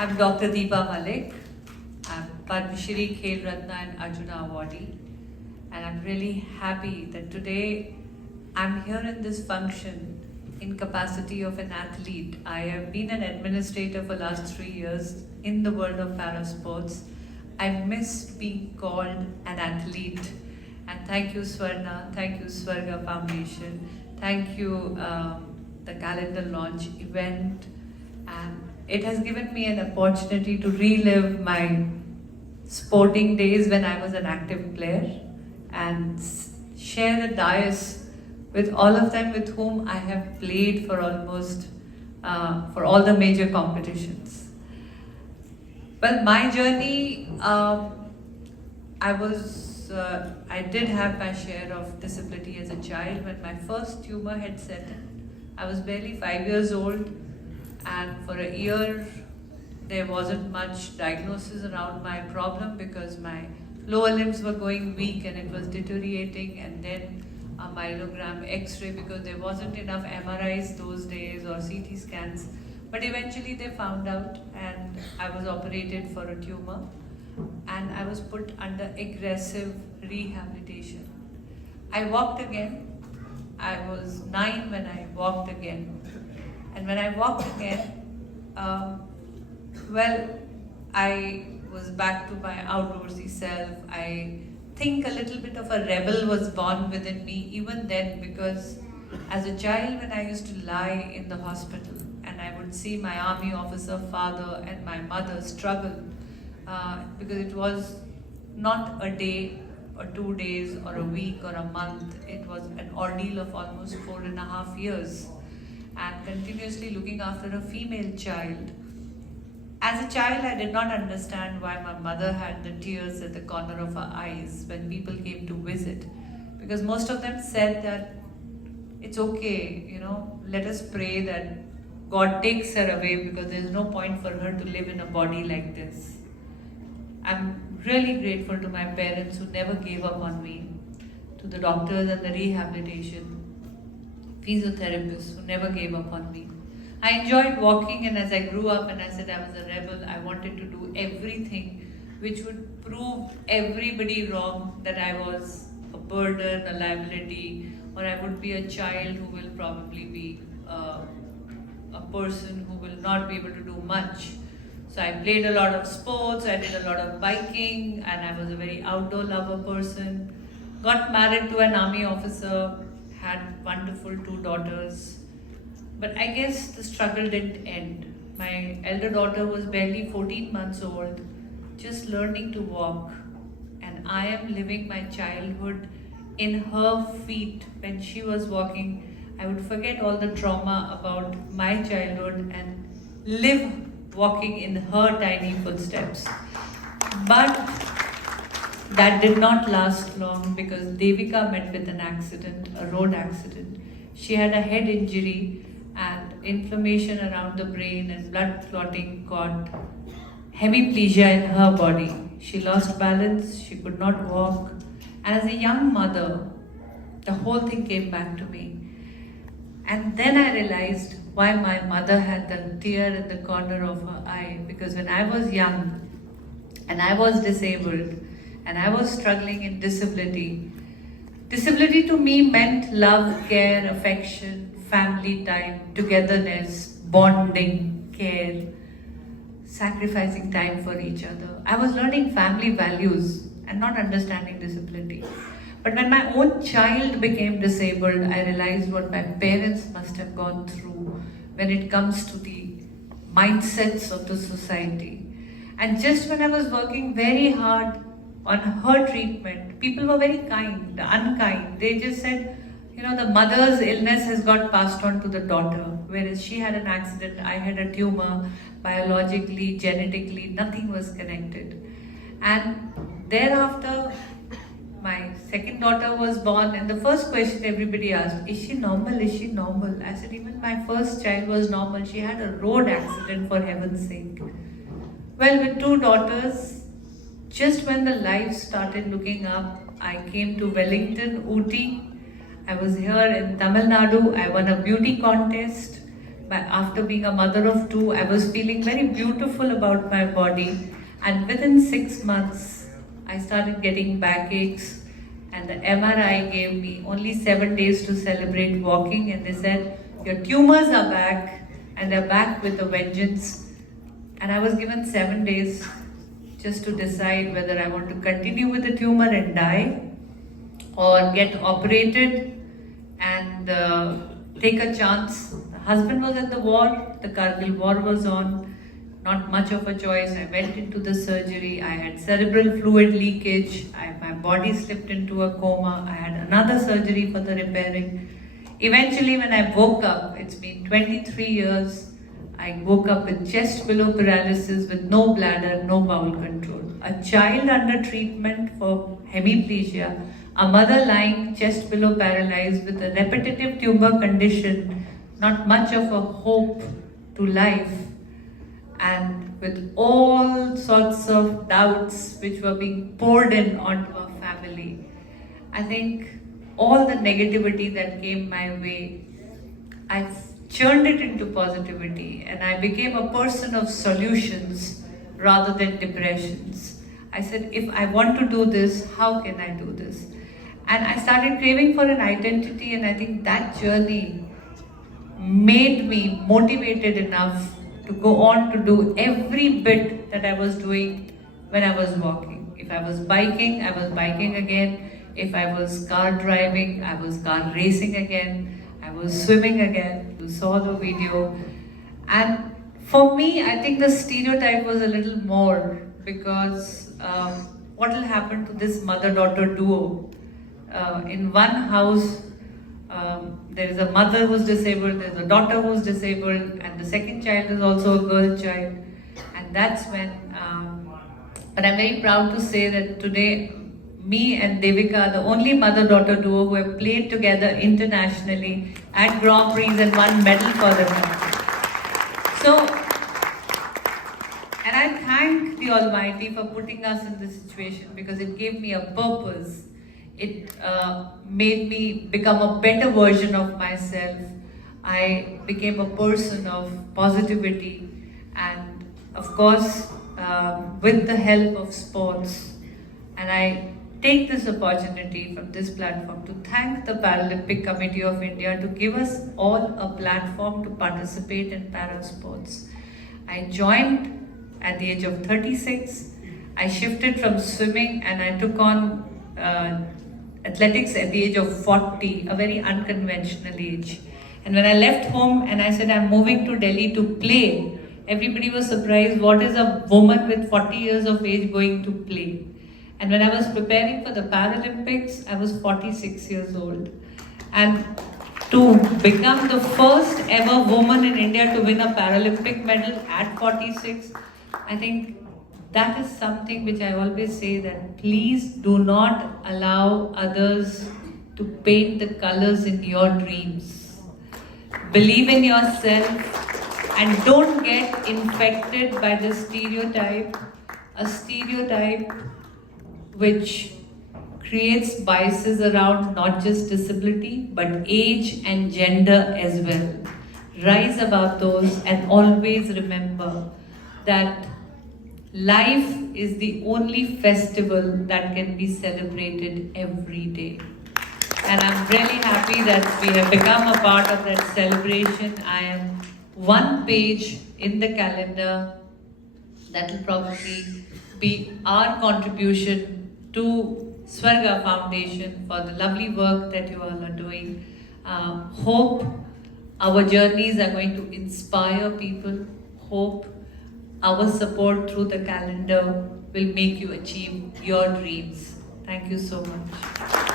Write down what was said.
I'm Dr. Deepa Malik. I'm Padma Shri, Khel Ratna and Arjuna awardee. And I'm really happy that today I'm here in this function in capacity of an athlete. I have been an administrator for last 3 years in the world of para sports. I missed being called an athlete. And thank you Swarna, thank you Swarga Foundation, thank you the calendar launch event. And it has given me an opportunity to relive my sporting days when I was an active player and share the dais with all of them with whom I have played for almost for all the major competitions. Well, my journey, I did have my share of disability as a child. When my first tumor had set in, I was barely 5 years old, and for a year there wasn't much diagnosis around my problem because my lower limbs were going weak and it was deteriorating, and then a myelogram, X-ray, because there wasn't enough MRIs those days or CT scans. But eventually they found out and I was operated for a tumor and I was put under aggressive rehabilitation. I walked again. I was 9 when I walked again. And when I walked again, I was back to my outdoorsy self. I think a little bit of a rebel was born within me even then, because as a child when I used to lie in the hospital and I would see my army officer father and my mother struggle because it was not a day or 2 days or a week or a month. It was an ordeal of almost 4.5 years and continuously looking after a female child. As a child, I did not understand why my mother had the tears at the corner of her eyes when people came to visit, because most of them said that it's okay, let us pray that God takes her away because there's no point for her to live in a body like this. I'm really grateful to my parents who never gave up on me, to the doctors and the rehabilitation physiotherapists who never gave up on me. I enjoyed walking, and as I grew up and I said I was a rebel, I wanted to do everything which would prove everybody wrong, that I was a burden, a liability, or I would be a child who will probably be a person who will not be able to do much. So I played a lot of sports, I did a lot of biking, and I was a very outdoor lover person. Got married to an army officer, had wonderful 2 daughters. But I guess the struggle didn't end. My elder daughter was barely 14 months old, just learning to walk. And I am living my childhood in her feet. When she was walking, I would forget all the trauma about my childhood and live walking in her tiny footsteps. But that did not last long because Devika met with an accident, a road accident. She had a head injury and inflammation around the brain and blood clotting caused hemiplegia in her body. She lost balance, she could not walk. And as a young mother, the whole thing came back to me. And then I realized why my mother had the tear in the corner of her eye. Because when I was young and I was disabled and I was struggling in disability, disability to me meant love, care, affection, family time, togetherness, bonding, care, sacrificing time for each other. I was learning family values and not understanding disability. But when my own child became disabled, I realized what my parents must have gone through when it comes to the mindsets of the society. And just when I was working very hard on her treatment, people were very kind, unkind. They just said, the mother's illness has got passed on to the daughter, whereas she had an accident, I had a tumor, biologically, genetically, nothing was connected. And thereafter, my second daughter was born, and the first question everybody asked, is she normal, is she normal? I said, even my first child was normal, she had a road accident, for heaven's sake. Well, with 2 daughters, just when the life started looking up, I came to Wellington, Ooty. I was here in Tamil Nadu. I won a beauty contest. after being a mother of two, I was feeling very beautiful about my body. And within 6 months, I started getting backaches, and the MRI gave me only 7 days to celebrate walking, and they said, your tumors are back, and they're back with a vengeance. And I was given 7 days just to decide whether I want to continue with the tumor and die, or get operated and take a chance. The husband was at the war, the Kargil war was on, not much of a choice. I went into the surgery, I had cerebral fluid leakage, my body slipped into a coma, I had another surgery for the repairing. Eventually when I woke up, it's been 23 years, I woke up with chest below paralysis, with no bladder, no bowel control. A child under treatment for hemiplegia, a mother lying chest below paralyzed with a repetitive tumor condition, not much of a hope to life, and with all sorts of doubts which were being poured in onto our family. I think all the negativity that came my way, I churned it into positivity, and I became a person of solutions rather than depressions. I said, if I want to do this, how can I do this? And I started craving for an identity, and I think that journey made me motivated enough to go on to do every bit that I was doing when I was walking. If I was biking again. If I was car driving, I was car racing again. I was swimming again. You saw the video. And for me, I think the stereotype was a little more, because what will happen to this mother-daughter duo? In one house, there is a mother who's disabled, there's a daughter who's disabled, and the second child is also a girl child. And that's when, but I'm very proud to say that today, me and Devika are the only mother-daughter duo who have played together internationally at Grand Prix and won medal for the country. So, and I thank the Almighty for putting us in this situation, because it gave me a purpose. It made me become a better version of myself. I became a person of positivity, and of course, with the help of sports. And I take this opportunity from this platform to thank the Paralympic Committee of India to give us all a platform to participate in para sports. I joined at the age of 36. I shifted from swimming and I took on athletics at the age of 40, a very unconventional age. And when I left home and I said I'm moving to Delhi to play, everybody was surprised, what is a woman with 40 years of age going to play? And when I was preparing for the Paralympics, I was 46 years old. And to become the first ever woman in India to win a Paralympic medal at 46, I think that is something which I always say, that please do not allow others to paint the colors in your dreams. Believe in yourself and don't get infected by the stereotype, a stereotype which creates biases around not just disability but age and gender as well. Rise above those and always remember that life is the only festival that can be celebrated every day. And I'm really happy that we have become a part of that celebration. I am one page in the calendar that will probably be our contribution to Swarga Foundation for the lovely work that you all are doing. Hope our journeys are going to inspire people. Hope our support through the calendar will make you achieve your dreams. Thank you so much.